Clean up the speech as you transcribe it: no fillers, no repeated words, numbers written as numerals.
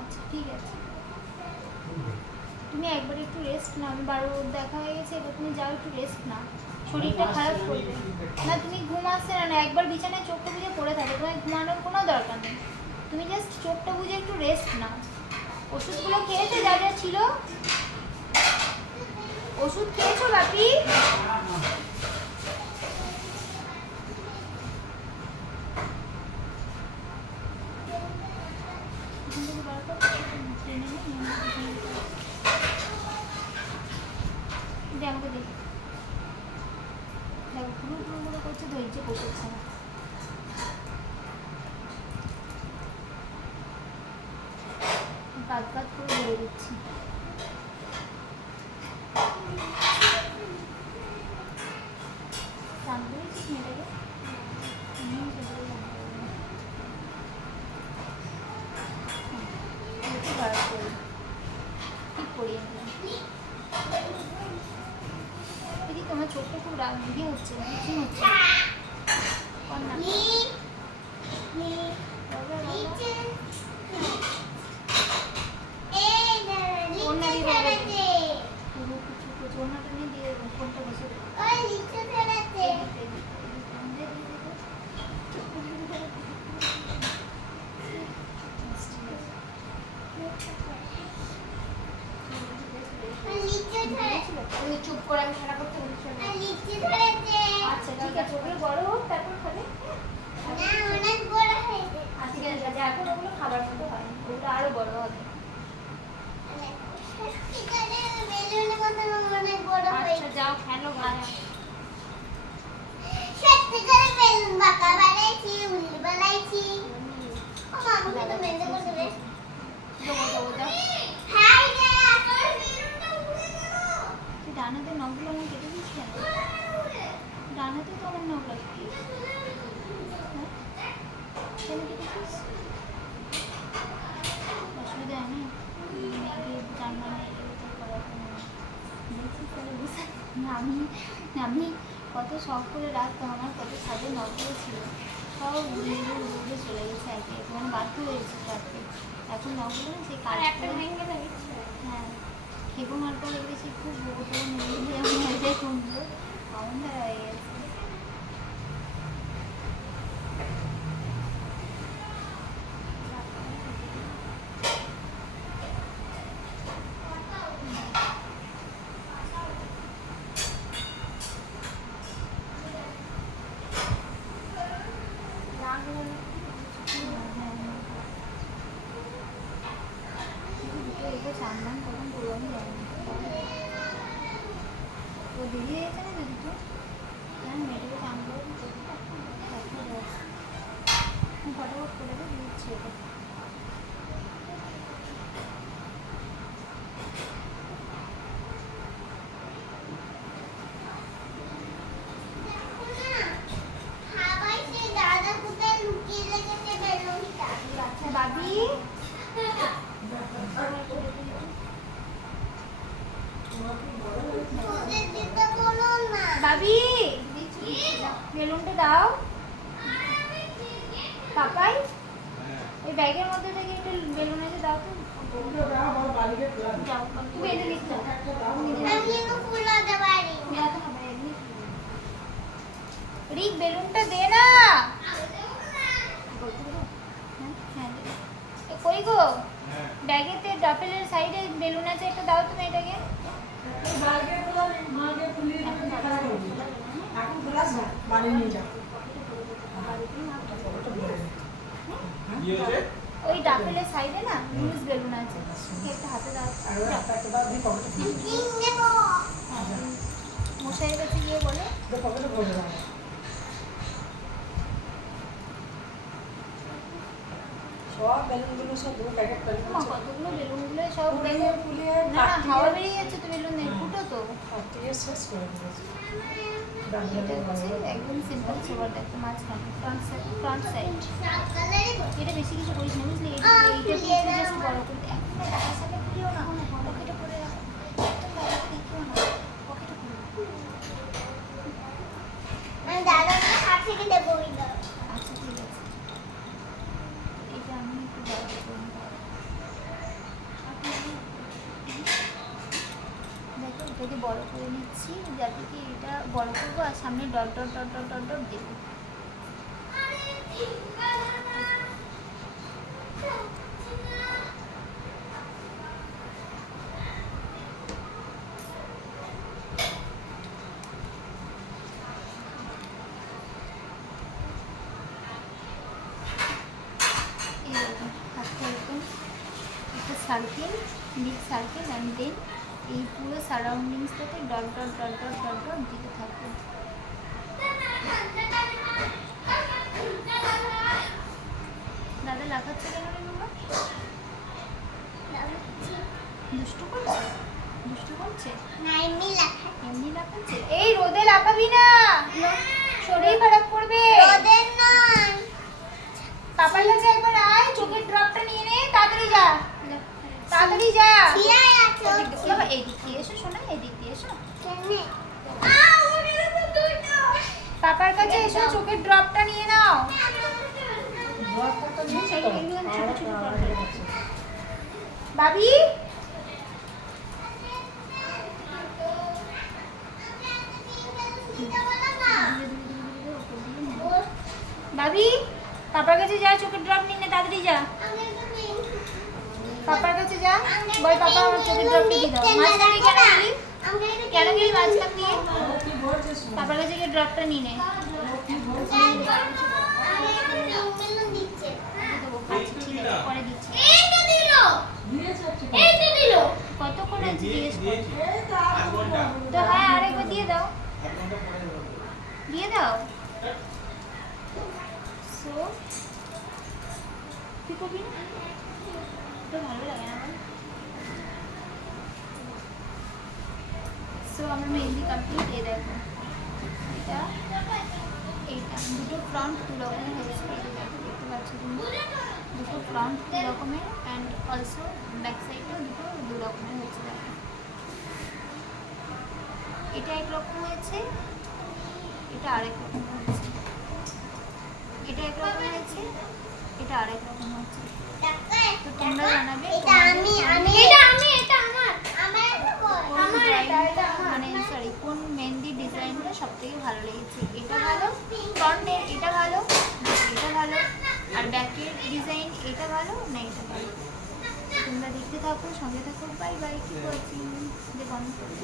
আচ্ছা ঠিক আছে, তুমি একবার একটু রেস্ট নাও। আমি 12 দেখা হয়ে গেছে, এবার তুমি যাও একটু রেস্ট নাও, শরীরটা খারাপ করবে না। তুমি ঘুম আসছে না, একবার বিছানায় চোখটা বুজে পড়ে থাকো, তোমার ঘুমানোর কোনো দরকার নেই। তুমি জাস্ট চোখটা বুজে একটু রেস্ট নাও। ওষুধগুলো খেয়েছো যা যা ছিল? ওষুধ খেয়েছো বাপি? আমাকে দেখো, দেখো পুরো পুরো পুরো করছে, ধৈর্য করছে না। কাজ কাজ করে ধরে দিচ্ছি। স্নান করেছিস মেয়েটাকে? ঠিক করিয়ে দিদি, তোমার চোখটা খুব ইয়ে হচ্ছে, কি হচ্ছে? ওনাটা নিয়ে দিয়ে ফোনটা বসে চুপ করে আমি খেলা করতে বলছি। আচ্ছা ঠিক আছে, ওগুলো বড় হোক তারপর খাবে। আচ্ছা ঠিক আছে, এখন ওগুলো খাবার মতো হয়, ওগুলো আরো বড় হবে। আচ্ছা যাও খেলো গাছ। ডান হাতের নখগুলো আমি কেটে দিচ্ছি কেন? ডান হাতে তো আমার নখ লাগছিস, অসুবিধা নেই। আমি আমি কত শখ করে রাখতাম, আমার কত সাজের নখগুলো ছিল, সব উড়ে উড়ে চলে গেছে একে, মানে বাধ্য হয়েছে রাখতে। এখন নখগুলো সেই কাজ একটা ভেঙে গেছে। হ্যাঁ, খেপো মারতে লেগেছি খুব, ওটা মেরে আমি এটাই সুন্দর অন্ধা হয়ে গেছে। চান্দান কখন করবো আমি জানি না, তো দেরি হয়ে গেছে না যদি তো মেয়েটাকে চান করে ফটাফট করে দিচ্ছি ওটা। বাবি বাবি বেলুনটা দাও পাপাই, ওই ব্যাগের মধ্যে থেকে একটা বেলুন আছে, দাও তো। বেঁধে নিচ্ছ রিক, বেলুনটা দে না। কই গো, ব্যাগেতে ডাফেলের সাইডে বেলুন আছে, একটা দাও তুমি এটাকে। ওই ডাফেলের সাইডে না লুজ বেলুন আছে, একটা হাতে দাও। মশাইয়ের কাছে গিয়ে বলো সব বেলুনগুলো সব দু প্যাকেট করে দিচ্ছি। কতগুলো বেলুনগুলো সব ফুলিয়ে না হাওয়া বেরিয়ে যাচ্ছে তো, বেলুন নেই ফুটো তো। ফাটিয়ে শেষ করে দিয়েছি। এটা হচ্ছে একদম সিম্পল সোবার, একটা মাঝখানে ফ্রন্ট সাইড। এটা বেশি কিছু করিস না বুঝলি, এইটা জাস্ট বড় করে এখন টাকার সাথে খুলিও না, পকেটে করে রাখো, একদম বাইরে দেখিও না, পকেটে করে আচ্ছা ঠিক আছে। বড় করে নিচ্ছি, যাতে কি এটা বড় করবো আর সামনে dot dot dot dot dot dot দেবো। এরকম হাতটা এরকম একটা circle, big circle, and then এই পুরো সারাউন্ডিংসটাতে dot dot dot dot dot dot দিতে থাকবো। দাদা লাগাচ্ছে কেন রে বাবা? দুষ্টু করছে? দুষ্টু করছে? এমনি লাগাচ্ছে? এই রোদে লাগাবি না, শরীর খারাপ করবে। পাপার কাছে একবার আয়, চোখের ড্রপটা নিয়ে নে, তাড়াতাড়ি যা, তাড়াতাড়ি যা। বাবা এই দিক দিয়ে এসো শোনা, এই দিক দিয়ে এসো। পাপার কাছে এসো, চোখের ড্রপটা নিয়ে নাও। ড্রপটা নিয়েছে তো? ছোট ছোট বাবি বাবি পাপার কাছে যা, চোখের ড্রপ নিয়ে নে, তাড়াতাড়ি যা। পাপার কাছে যা, বল পাপা আমার চোখের ড্রপটা দিয়ে দাও। মাঝখানে কেন গেলি? কেন গেলি মাঝখান দিয়ে? ও কি বলছিস মা? পাপার কাছে গিয়ে ড্রপটা নিয়ে নে। ও কি বলছিস? দেবো, আচ্ছা ঠিক আছে, পরে দিচ্ছি। দিয়েছে ঠিক কতক্ষণ আছে জিজ্ঞেস কর। এই তো আর ঘন্টা। তো হ্যাঁ আরেকবার দিয়ে দাও, দিয়ে দাও। সো তুই করবি না? তো ভালো লাগে না আমার। সো আমার মেহেন্দি কমপ্লিট। এই দেখো এটা, এইটা দুটো ফ্রন্ট দু রকমের হয়েছে, এই যে দেখো দেখতে পাচ্ছ তুমি, দুটো ফ্রন্ট দু রকমের, অ্যান্ড অলসো ব্যাক সাইডেও দুটো দু রকমের হয়েছে। দেখো এটা একরকম হয়েছে, এটা আরেক রকম হয়েছে। এটা একরকম হয়েছে, এটা আরেক রকম হয়েছে। তো তোমরা জানাবে মানে সরি কোন মেহেন্দি ডিজাইনটা সব থেকে ভালো লেগেছে। এটা ভালো, ফ্রন্টের এটা ভালো, এটা ভালো, আর ব্যাকের ডিজাইন এটা ভালো না এটা ভালো। তোমরা দেখতে থাকো, সঙ্গে থাকো। Bye bye. কি করছি যে বন্ধ করে